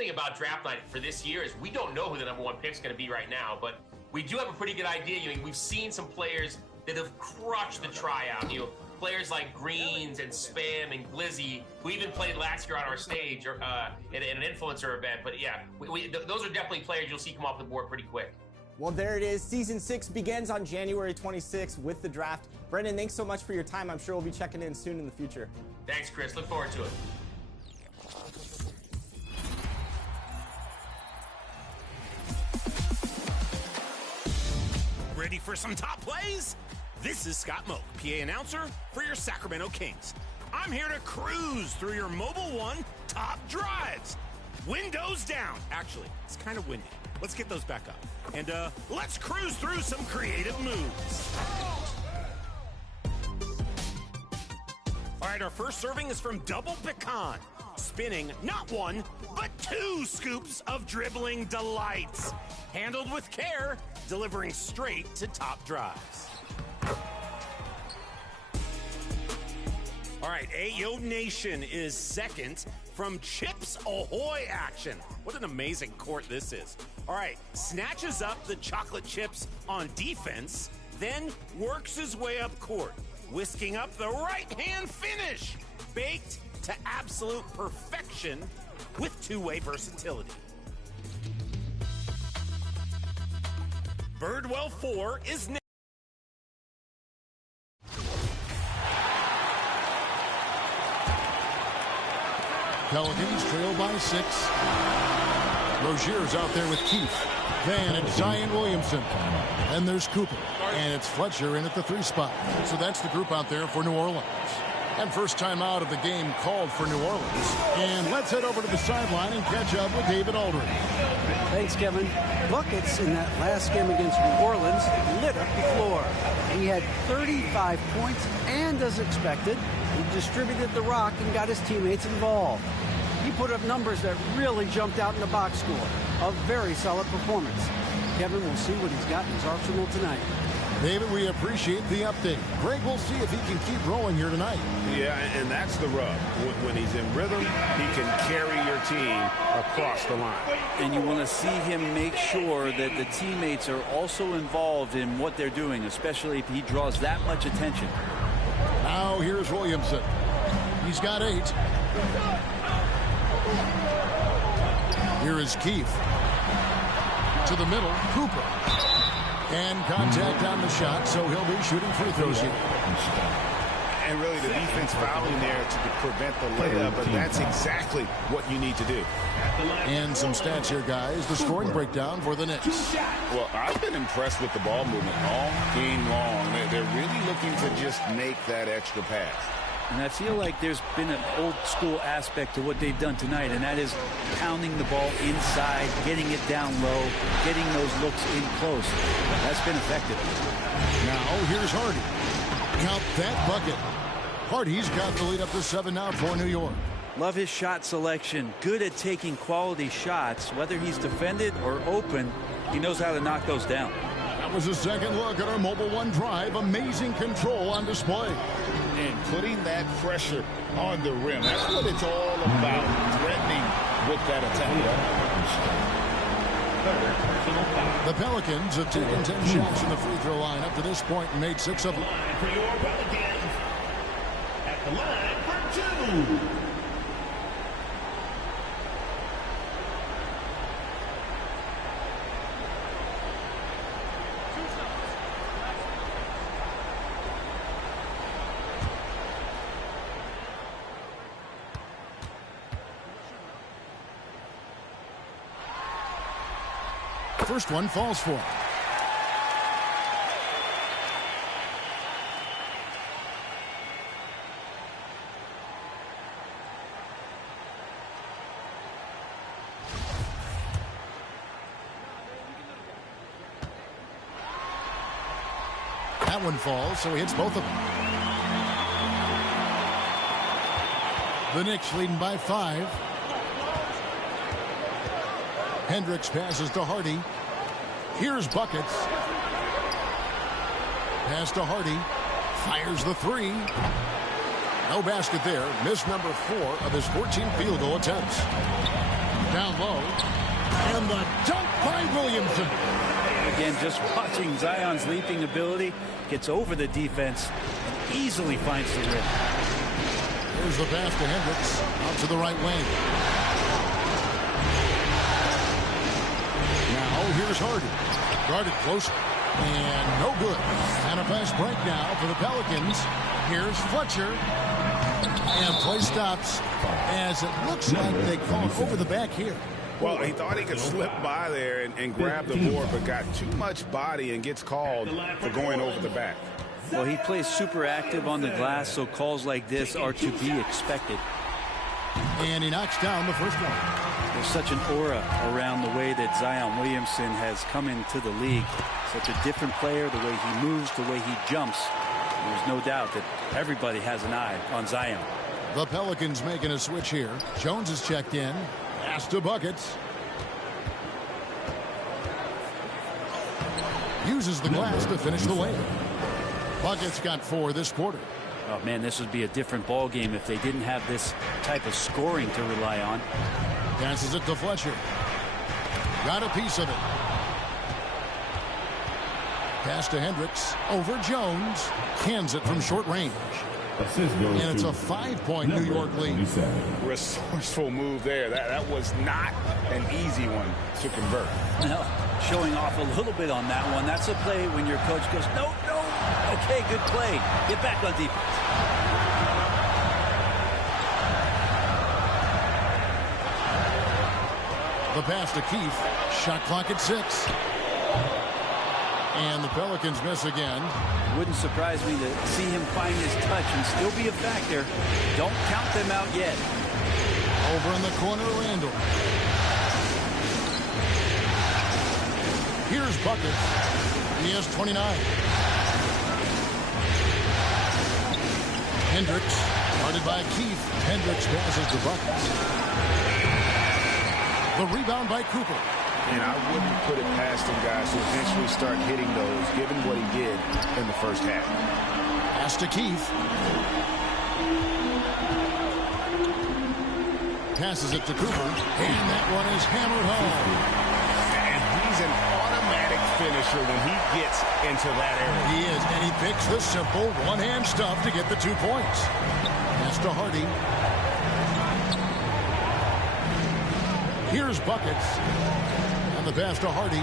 thing about draft night for this year is we don't know who the number 1 pick is going to be right now, but we do have a pretty good idea. We've seen some players that have crushed the tryout. Players like Greens and Spam and Glizzy, who even played last year on our stage or at an influencer event. But yeah, those are definitely players you'll see come off the board pretty quick. Well, there it is. Season 6 begins on January 26th with the draft. Brendan, thanks so much for your time. I'm sure we'll be checking in soon in the future. Thanks, Chris. Look forward to it. Ready for some top plays? This is Scott Moak, PA announcer for your Sacramento Kings. I'm here to cruise through your Mobile One top drives. Windows down. Actually, it's kind of windy. Let's get those back up. And let's cruise through some creative moves. All right, our first serving is from Double Pecan. Spinning not 1, but 2 scoops of dribbling delights. Handled with care, delivering straight to top drives. All right, Ayo Nation is second from Chips Ahoy action. What an amazing court this is. All right, snatches up the chocolate chips on defense, then works his way up court, whisking up the right-hand finish, baked to absolute perfection with two-way versatility. Birdwell 4 is next. Pelicans trail by 6. Rozier's out there with Keith. Then it's Zion Williamson. And there's Cooper. And it's Fletcher in at the 3 spot. So that's the group out there for New Orleans. And first time out of the game called for New Orleans. And let's head over to the sideline and catch up with David Aldridge. Thanks, Kevin. Buckets in that last game against New Orleans lit up the floor. He had 35 points, and as expected, he distributed the rock and got his teammates involved. He put up numbers that really jumped out in the box score. A very solid performance. Kevin will see what he's got in his arsenal tonight. David, we appreciate the update. Greg, we'll see if he can keep rolling here tonight. Yeah, and that's the rub. When he's in rhythm, he can carry your team across the line. And you want to see him make sure that the teammates are also involved in what they're doing, especially if he draws that much attention. Now here's Williamson. He's got 8. Here is Keith. To the middle, Cooper. And contact on the shot, so he'll be shooting free throws here. And really the defense fouling there to prevent the layup, but that's exactly what you need to do. And some stats here, guys. The scoring breakdown for the Knicks. Well, I've been impressed with the ball movement all game long. They're really looking to just make that extra pass. And I feel like there's been an old school aspect to what they've done tonight, and that is pounding the ball inside, getting it down low, getting those looks in close. That's been effective. Now here's Hardy. Count that bucket. Hardy's got the lead up to 7 now for New York. Love his shot selection. Good at taking quality shots. Whether he's defended or open, he knows how to knock those down. That was a second look at our Mobile One drive. Amazing control on display. And putting that pressure on the rim. That's what it's all about, threatening with that attack. The Pelicans have taken 10 shots from the free throw line up to this point and made 6 of them. For your Pelicans, at the line for 2. First one falls for him. That one falls, so he hits both of them. The Knicks leading by 5. Hendricks passes to Hardy. Here's Buckets. Pass to Hardy. Fires the 3. No basket there. Missed number 4 of his 14 field goal attempts. Down low. And the dunk by Williamson. Again, just watching Zion's leaping ability, gets over the defense and easily finds the rim. Here's the pass to Hendricks. Out to the right wing. Now here's Hardy. Guarded closer. And no good. And a fast break now for the Pelicans. Here's Fletcher. And play stops as it looks like they called over the back here. Well, he thought he could slip by there and grab the board, but got too much body and gets called for going over the back. Well, he plays super active on the glass, so calls like this are to be expected. And he knocks down the first one. There's such an aura around the way that Zion Williamson has come into the league. Such a different player, the way he moves, the way he jumps. There's no doubt that everybody has an eye on Zion. The Pelicans making a switch here. Jones is checked in. Pass to Buckets. Uses the glass to finish the layup. Buckets got 4 this quarter. Oh, man, this would be a different ball game if they didn't have this type of scoring to rely on. Passes it to Fletcher. Got a piece of it. Pass to Hendricks. Over Jones. Cans it from short range. And it's a 5-point New York lead. Resourceful move there. That was not an easy one to convert. No, showing off a little bit on that one. That's a play when your coach goes, no. Okay, good play. Get back on defense. The pass to Keith. Shot clock at 6. And the Pelicans miss again. Wouldn't surprise me to see him find his touch and still be a factor. Don't count them out yet. Over in the corner, Randall. Here's Buckets. He has 29. Hendricks, guarded by Keith. Hendricks passes to Buckets. The rebound by Cooper. And I wouldn't put it past him, guys, to eventually start hitting those, given what he did in the first half. Pass to Keith. Passes it to Cooper. And that one is hammered home. And he's an automatic finisher when he gets into that area. He is, and he picks the simple one-hand stuff to get the 2 points. Pass to Hardy. Here's Buckets. And the pass to Hardy.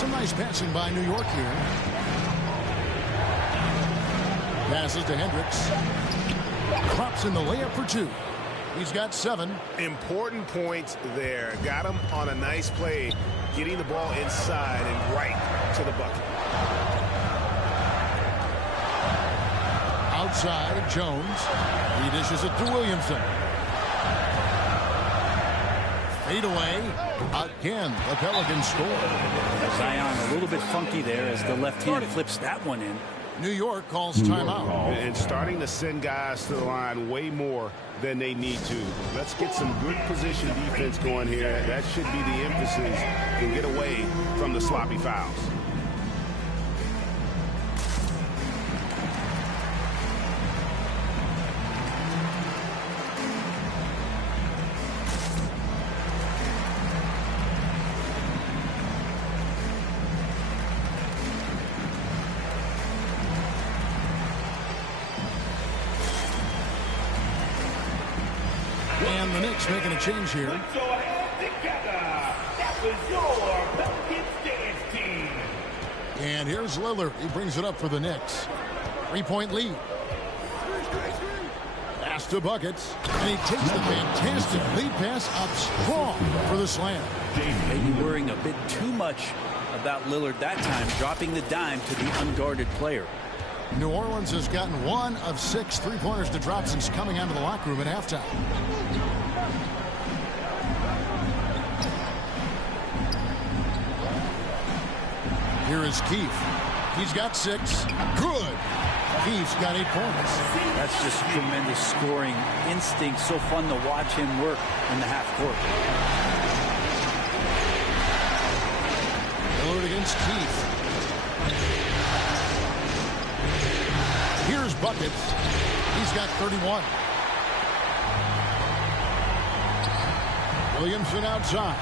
Some nice passing by New York here. Passes to Hendricks. Drops in the layup for 2. He's got 7. Important points there. Got him on a nice play, getting the ball inside and right to the bucket. Outside, Jones. He dishes it to Williamson. Fade away. Again, the Pelicans score. Zion a little bit funky there as the left hand flips that one in. New York calls timeout. And starting to send guys to the line way more than they need to. Let's get some good position defense going here. That should be the emphasis and get away from the sloppy fouls. And the Knicks making a change here. Put your hands together. That was your Pelicans dance team. And here's Lillard. He brings it up for the Knicks. 3-point lead. Pass to Buckets. And he takes the fantastic lead pass up strong for the slam. Maybe worrying a bit too much about Lillard that time, dropping the dime to the unguarded player. New Orleans has gotten 1 of 6 3-pointers to drop since coming out of the locker room at halftime. Here is Keith. He's got 6. Good. Keith's got 8 points. That's just tremendous scoring instinct. So fun to watch him work in the half court. Lillard against Keith. Here's Buckets. He's got 31. Williamson outside.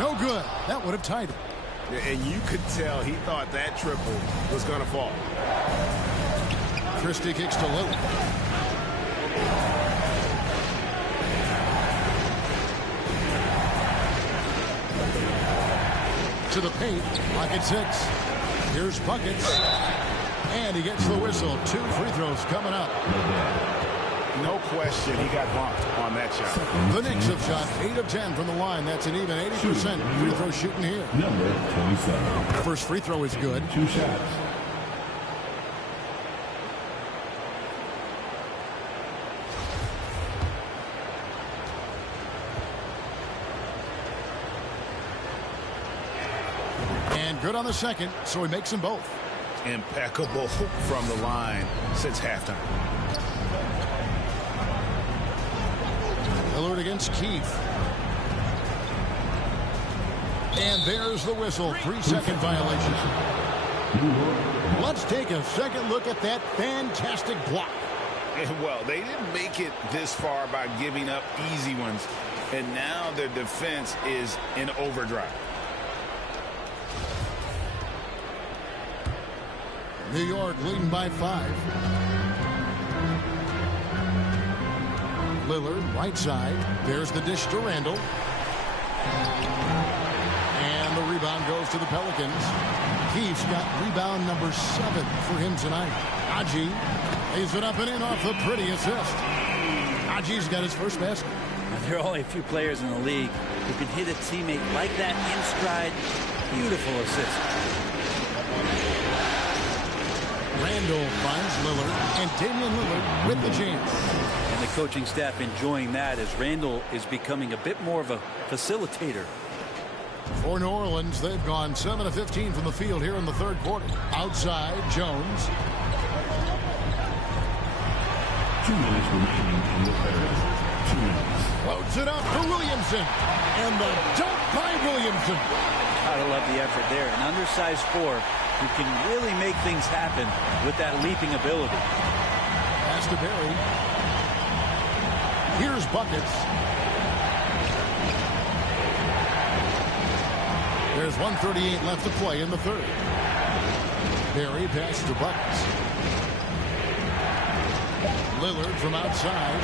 No good. That would have tied it. And you could tell he thought that triple was going to fall. Christie kicks to Lillard. To the paint. Pocket 6. Here's Buckets. And he gets the whistle. 2 free throws coming up. No question he got bumped on that shot. The Knicks have shot 8 of 10 from the line. That's an even 80% free throw shooting here. Number 27. First free throw is good. 2 shots. And good on the second, so he makes them both. Impeccable from the line since halftime. Lillard against Keith. And there's the whistle. 3-second violation. Let's take a second look at that fantastic block. Well, they didn't make it this far by giving up easy ones. And now their defense is in overdrive. New York leading by 5. Lillard, right side. There's the dish to Randall. And the rebound goes to the Pelicans. Keith's got rebound number 7 for him tonight. Aji lays it up and in off the pretty assist. Aji's got his first basket. There are only a few players in the league who can hit a teammate like that in stride. Beautiful assist. Randall finds Lillard, and Damian Lillard with the chance. And the coaching staff enjoying that as Randall is becoming a bit more of a facilitator. For New Orleans, they've gone 7 of 15 from the field here in the third quarter. Outside, Jones. 2 minutes remaining in the third. 2 minutes. Loads it up for Williamson. And the dunk by Williamson. Gotta love the effort there. An undersized 4 who can really make things happen with that leaping ability. Pass to Barry. Here's Buckets. There's 1:38 left to play in the third. Barry passes to Buckets. Lillard from outside.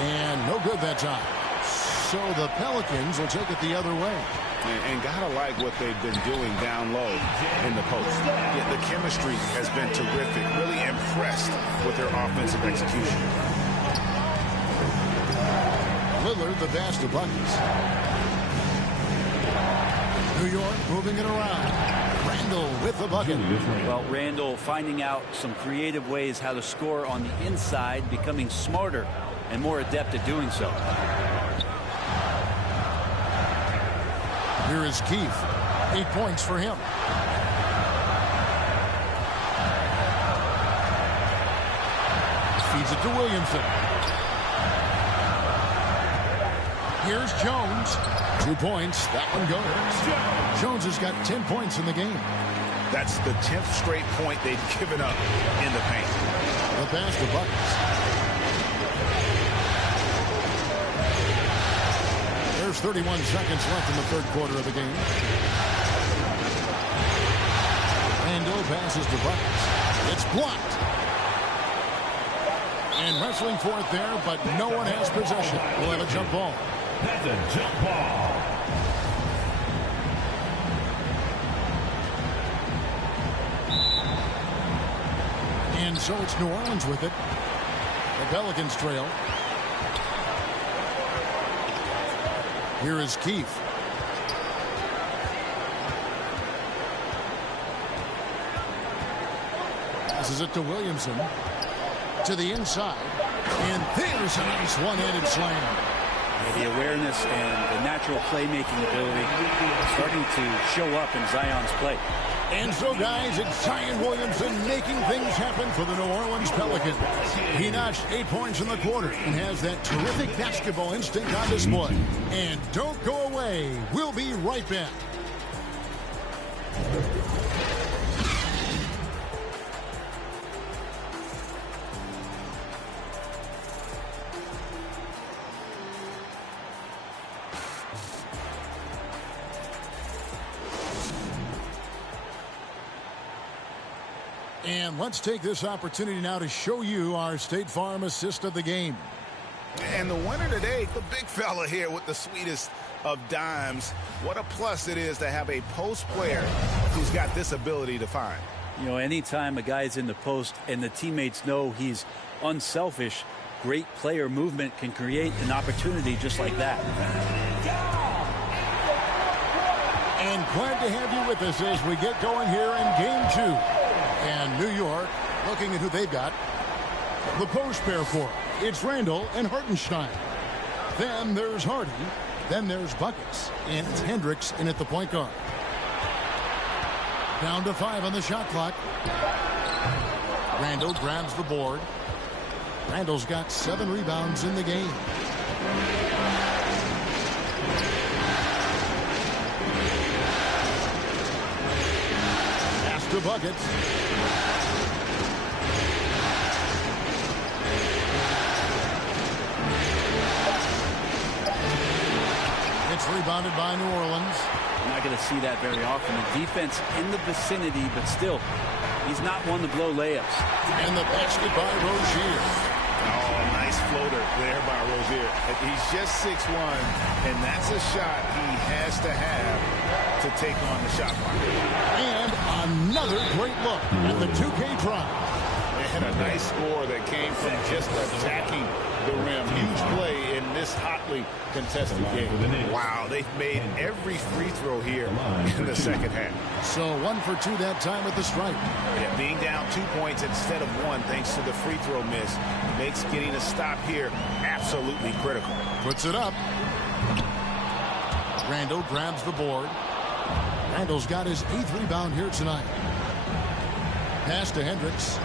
And no good that time. So the Pelicans will take it the other way. And gotta like what they've been doing down low in the post. Yeah, the chemistry has been terrific. Really impressed with their offensive execution. Lillard, the pass to Buckets. New York moving it around. Randall with the bucket. Well, Randall finding out some creative ways how to score on the inside, becoming smarter and more adept at doing so. Here is Keith. 8 points for him. Feeds it to Williamson. Here's Jones. 2 points. That one goes. Jones has got 10 points in the game. That's the 10th straight point they've given up in the paint. The pass to Buckets. There's 31 seconds left in the third quarter of the game. Randall passes to Buckets. It's blocked. And wrestling for it there, but no one has possession. We'll have a jump ball. That's a jump ball. And so it's New Orleans with it. The Pelicans trail. Here is Keith. Passes it to Williamson. To the inside. And there's a nice one-handed slam. Yeah, the awareness and the natural playmaking ability starting to show up in Zion's play. And so, guys, it's Zion Williamson making things happen for the New Orleans Pelicans. He notched 8 points in the quarter and has that terrific basketball instinct on display. And don't go away. We'll be right back. And let's take this opportunity now to show you our State Farm assist of the game. And the winner today, the big fella here with the sweetest of dimes. What a plus it is to have a post player who's got this ability to find. You know, anytime a guy's in the post and the teammates know he's unselfish, great player movement can create an opportunity just like that. And glad to have you with us as we get going here in game 2. And New York looking at who they've got. The post pair for it. It's Randall and Hartenstein. Then there's Hardy. Then there's Buckets. And it's Hendricks in at the point guard. Down to 5 on the shot clock. Randall grabs the board. Randall's got 7 rebounds in the game. Pass to Buckets. It's rebounded by New Orleans. You're not going to see that very often. The defense in the vicinity, but still, he's not one to blow layups. And the basket by Rozier. Oh, nice floater there by Rozier. He's just 6'1", and that's a shot he has to have to take on the shot clock. And another great look at the 2K drive. And a nice score that came from just attacking the rim. Huge play in this hotly contested game. Wow, they've made every free throw here in the second half. So 1 for 2 that time with the strike. Yeah, being down 2 points instead of 1 thanks to the free throw miss makes getting a stop here absolutely critical. Puts it up. Randall grabs the board. Randall's got his 8th rebound here tonight. Pass to Hendricks.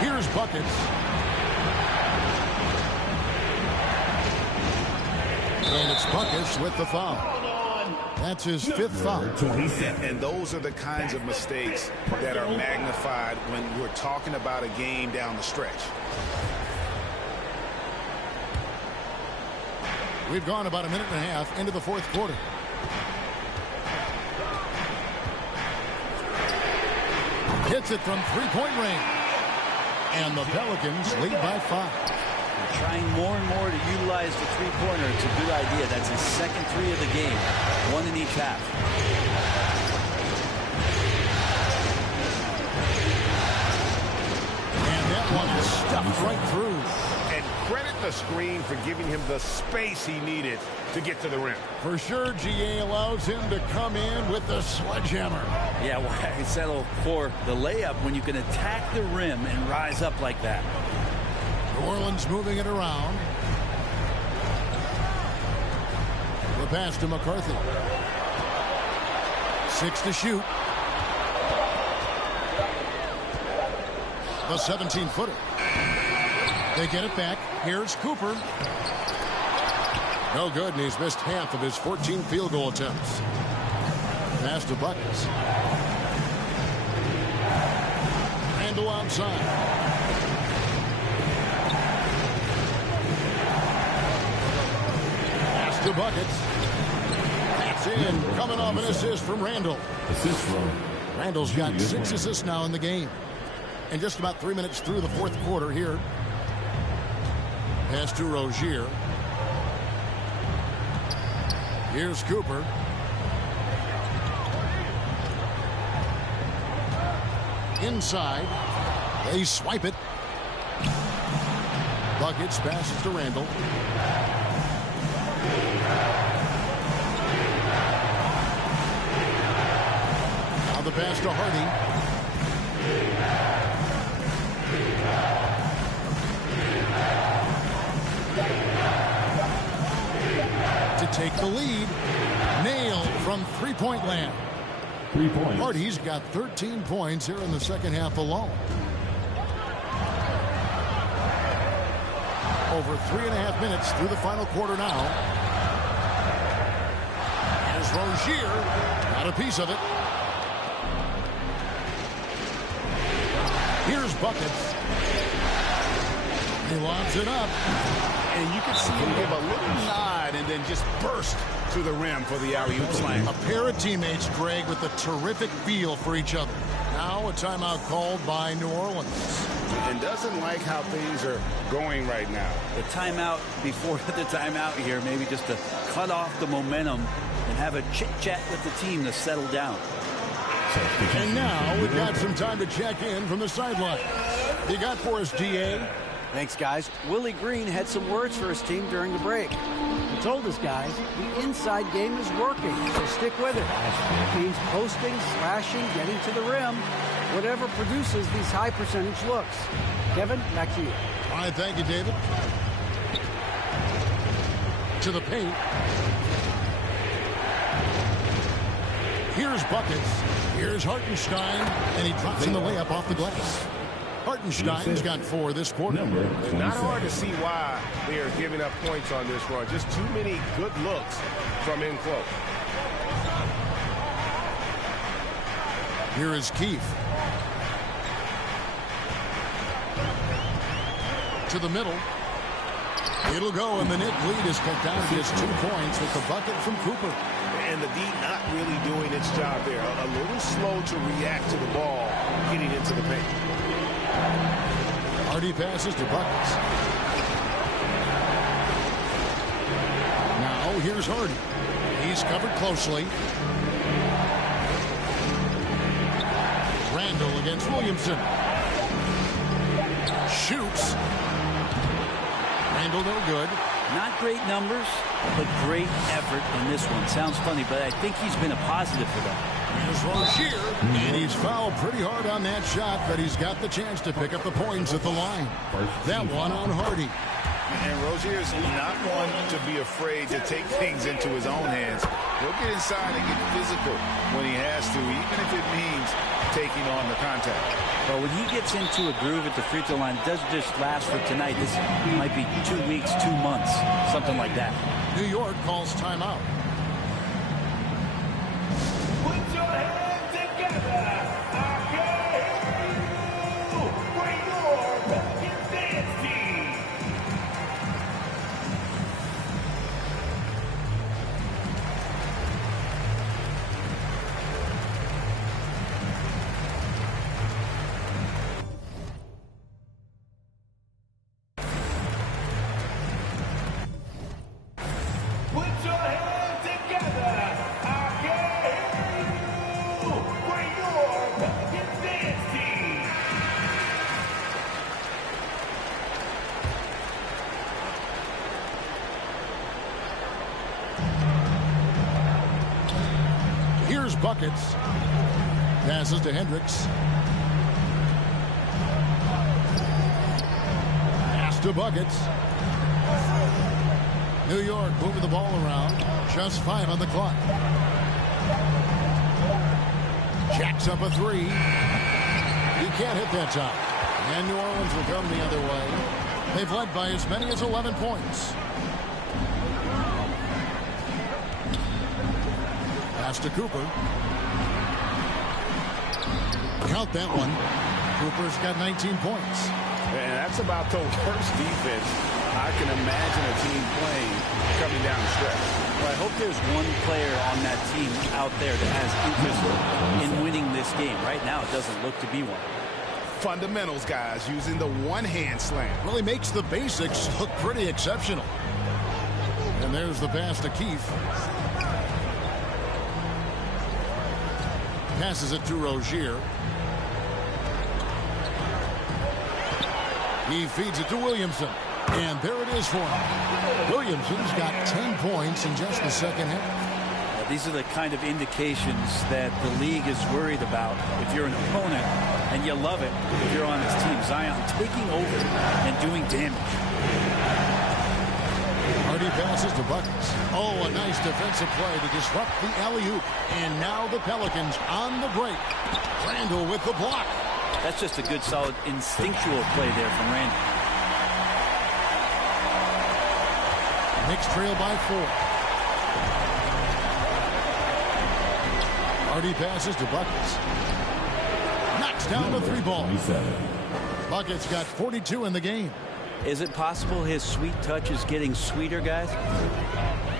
Here's Buckets. And it's Buckets with the foul. That's his 5th foul. And those are the kinds of mistakes that are magnified when we're talking about a game down the stretch. We've gone about a minute and a half into the 4th quarter. Hits it from 3-point range. And the Pelicans lead by 5. They're trying more and more to utilize the three-pointer. It's a good idea. That's his 2nd 3 of the game. 1 in each half. And that one is stuffed right through. And credit the screen for giving him the space he needed to get to the rim. For sure, GA allows him to come in with the sledgehammer. Yeah, why settle for the layup when you can attack the rim and rise up like that? New Orleans moving it around. The pass to McCarthy. 6 to shoot. The 17-footer. They get it back. Here's Cooper. No good, and he's missed half of his 14 field goal attempts. Pass to Buckets. Randall outside. Pass to Buckets. That's in. Coming off an assist from Randall. Assist from Randall's got 6 assists now in the game. And just about 3 minutes through the 4th quarter here. Pass to Rozier. Here's Cooper. Inside. They swipe it. Buckets passes to Randall. Now the pass to Hardy. To take the lead. Nailed from 3-point land. 3 points. Hardy's got 13 points here in the second half alone. Over 3.5 minutes through the final quarter now. Here's Rozier. Got a piece of it. Here's Buckets. He lobs it up. And you can see him give a little nod and then just burst to the rim for the alley-oop slam. A pair of teammates, Greg, with a terrific feel for each other. Now a timeout called by New Orleans. And doesn't like how things are going right now. The timeout before the timeout here, maybe just to cut off the momentum and have a chit-chat with the team to settle down. And now we've got some time to check in from the sideline. You got for us, DA? Thanks, guys. Willie Green had some words for his team during the break. He told his guys the inside game is working, so stick with it. It means posting, slashing, getting to the rim, whatever produces these high percentage looks. Kevin, back to you. All right, thank you, David. To the paint. Here's buckets. Here's Hartenstein, and he drops in the layup off the glass. Hartenstein's got 4 this quarter. Not hard to see why they are giving up points on this run. Just too many good looks from in close. Here is Keefe. To the middle. It'll go, and the Knick lead is cut down to just 2 points with the bucket from Cooper. And the D not really doing its job there. A little slow to react to the ball getting into the paint. Hardy passes to Buckets. Now here's Hardy. He's covered closely. Randall against Williamson. Shoots. Randall no good. Not great numbers, but great effort in this one. Sounds funny, but I think he's been a positive for them. Here's Rozier, and he's fouled pretty hard on that shot, but he's got the chance to pick up the points at the line. That one on Hardy. And Rozier is not one to be afraid to take things into his own hands. He'll get inside and get physical when he has to, even if it means taking on the contact. Well, when he gets into a groove at the free throw line, it doesn't just last for tonight. This might be 2 weeks, 2 months, something like that. New York calls timeout. Put your hands together. I can hear you. Bring your Pelicans dance team. Put your hands together. I can hear you. Bring your Pelicans dance team. Here's Buckets. Passes to Hendricks. Pass to Buckets. New York moving the ball around. Just 5 on the clock. Jacks up a 3. He can't hit that time. And New Orleans will come the other way. They've led by as many as 11 points. Pass to Cooper. Count that one. Cooper's got 19 points. And that's about the worst defense I can imagine a team playing coming down the stretch. Well, I hope there's one player on that team out there that has interest in winning this game. Right now, it doesn't look to be one. Fundamentals, guys, using the one-hand slam. Really makes the basics look pretty exceptional. And there's the pass to Keefe. Passes it to Rozier. He feeds it to Williamson. And there it is for him. Williamson's got 10 points in just the second half. These are the kind of indications that the league is worried about. If you're an opponent, and you love it if you're on his team, Zion taking over and doing damage. Hardy passes to Buckets. Oh, a nice defensive play to disrupt the alley-oop. And now the Pelicans on the break. Randall with the block. That's just a good, solid, instinctual play there from Randall. Knicks trail by 4. Hardy passes to Buckets. Knocks down the 3 ball. Buckets got 42 in the game. Is it possible his sweet touch is getting sweeter, guys?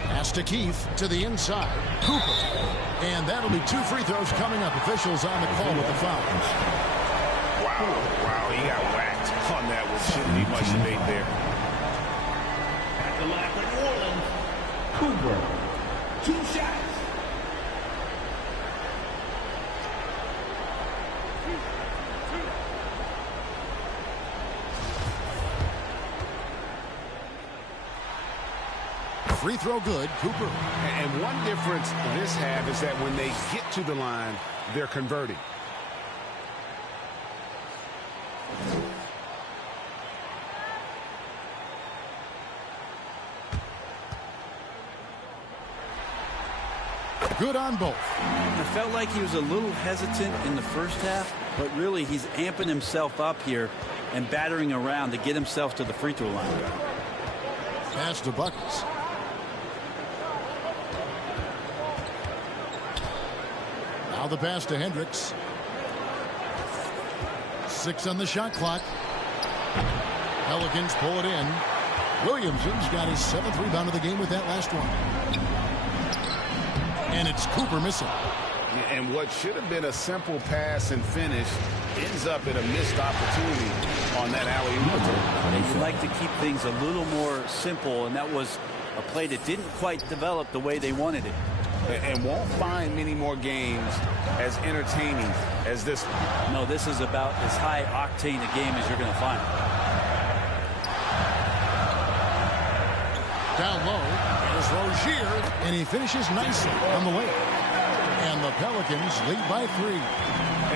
Pass to Keith to the inside. Cooper. And that'll be 2 free throws coming up. Officials on the call with the fouls. Wow, he got whacked on that one. Shouldn't be much debate there. At the line for New Orleans, Cooper. 2 shots. Free throw good, Cooper. And one difference this have is that when they get to the line, they're converting. Good on both. I felt like he was a little hesitant in the first half, but really he's amping himself up here and battering around to get himself to the free throw line. Pass to Buckets. Now the pass to Hendricks. 6 on the shot clock. Pelicans pull it in. Williamson's got his 7th rebound of the game with that last one. And it's Cooper missing. And what should have been a simple pass and finish ends up in a missed opportunity on that alley-oop. And you like to keep things a little more simple, and that was a play that didn't quite develop the way they wanted it. And won't find many more games as entertaining as this one. No, this is about as high octane a game as you're going to find. Down low, there's Rozier, and he finishes nicely on the way. And the Pelicans lead by 3.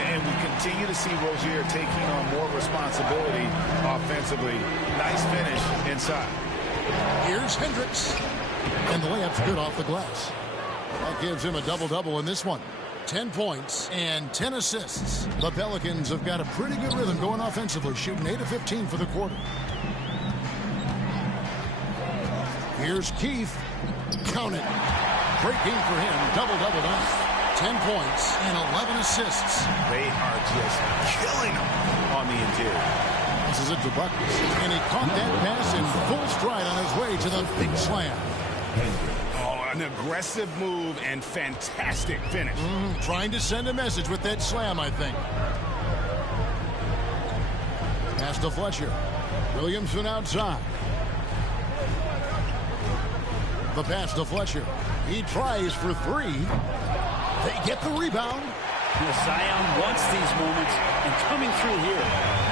And we continue to see Rozier taking on more responsibility offensively. Nice finish inside. Here's Hendricks. And the layup's good off the glass. That gives him a double-double in this one. 10 points and 10 assists. The Pelicans have got a pretty good rhythm going offensively, shooting 8 of 15 for the quarter. Here's Keith. Count it. Great game for him. Double-double now. 10 points and 11 assists. They are just killing him on the interior. Passes it to Buckets. And he caught that pass in full stride on his way to the big slam. An aggressive move and fantastic finish. Trying to send a message with that slam, I think. Pass to Fletcher. Williamson outside. The pass to Fletcher. He tries for 3. They get the rebound. Zion wants these moments and coming through here.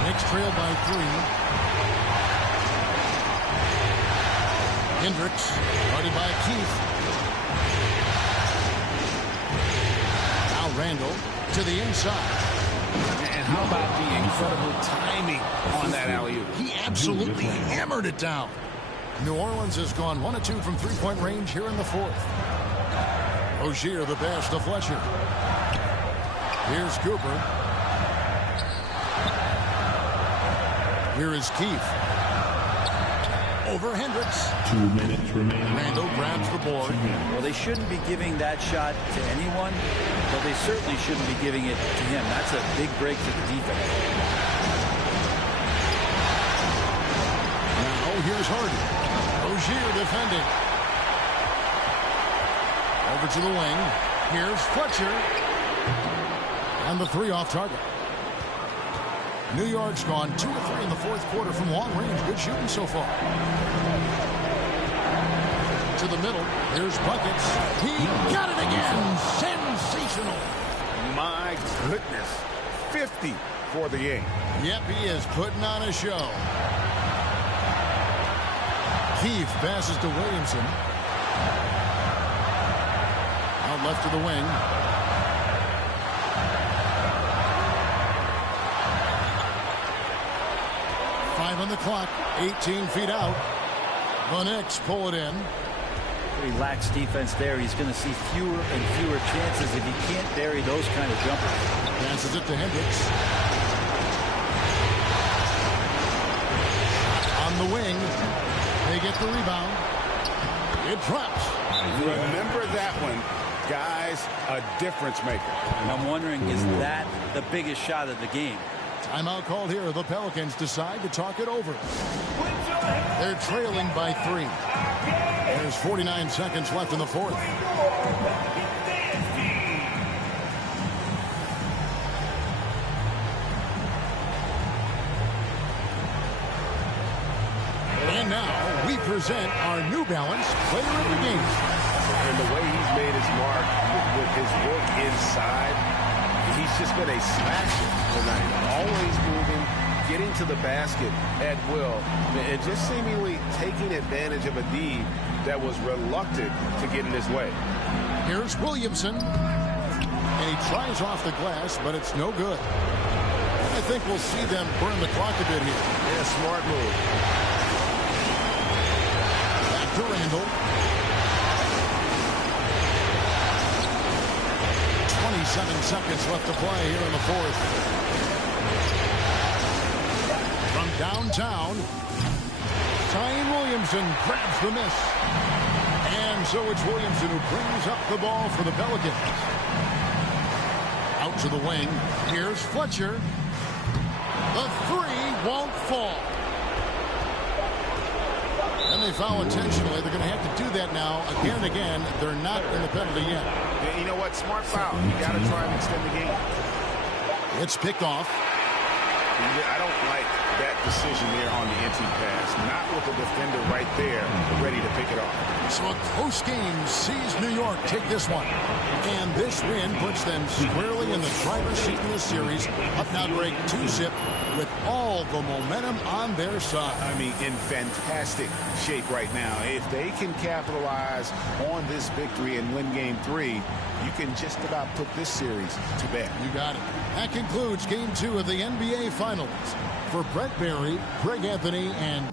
Knicks trail by 3. Hendricks guarded by Keith. Randall to the inside. And how about the incredible timing on that alley-oop? He absolutely hammered it down. New Orleans has gone 1 of 2 from 3-point range here in the 4th. Rozier the pass to Fletcher. Here's Cooper. Here is Keith. Over Hendricks. 2 minutes remaining. Randall grabs the board. Well, they shouldn't be giving that shot to anyone, but they certainly shouldn't be giving it to him. That's a big break for the defense. Now here's Harden. Rozier defending. Over to the wing. Here's Fletcher. And the 3 off target. New York's gone 2 of 3 in the 4th quarter from long range. Good shooting so far. To the middle. Here's Buckets. He got it again. Sensational. My goodness. 50 for the game. Yep, he is putting on a show. Keith passes to Williamson. Out left to the wing. 5 on the clock, 18 feet out. The Knicks pull it in. Relaxed defense there. He's going to see fewer and fewer chances if he can't bury those kind of jumpers. Passes it to Hendricks. On the wing. They get the rebound. It drops. Remember that one. Guys, a difference maker. And I'm wondering, is that the biggest shot of the game? Timeout called here. The Pelicans decide to talk it over. They're trailing by 3. There's 49 seconds left in the fourth. And now we present our New Balance Player of the Game. And the way he's made his mark with his work inside, he's just been a smasher tonight. Always moving, getting to the basket at will, and just seemingly taking advantage of a D that was reluctant to get in his way. Here's Williamson. And he tries off the glass, but it's no good. I think we'll see them burn the clock a bit here. Yeah, smart move. Back to Randall. 27 seconds left to play here in the fourth. From downtown, Zion Williamson grabs the miss. And so it's Williamson who brings up the ball for the Pelicans. Out to the wing. Here's Fletcher. The three won't fall. And they foul intentionally. They're going to have to do that now again and again. They're not in the penalty yet. Yeah, you know what? Smart foul. You got to try and extend the game. It's picked off. I don't like that decision there on the empty pass. Not with the defender right there ready to pick it off. So a close game sees New York take this one. And this win puts them squarely in the driver's seat in the series. Up now to break 2-zip with all the momentum on their side. I mean, in fantastic shape right now. If they can capitalize on this victory and win game 3, you can just about put this series to bed. You got it. That concludes game 2 of the NBA Finals. For Brett Barry, Greg Anthony, and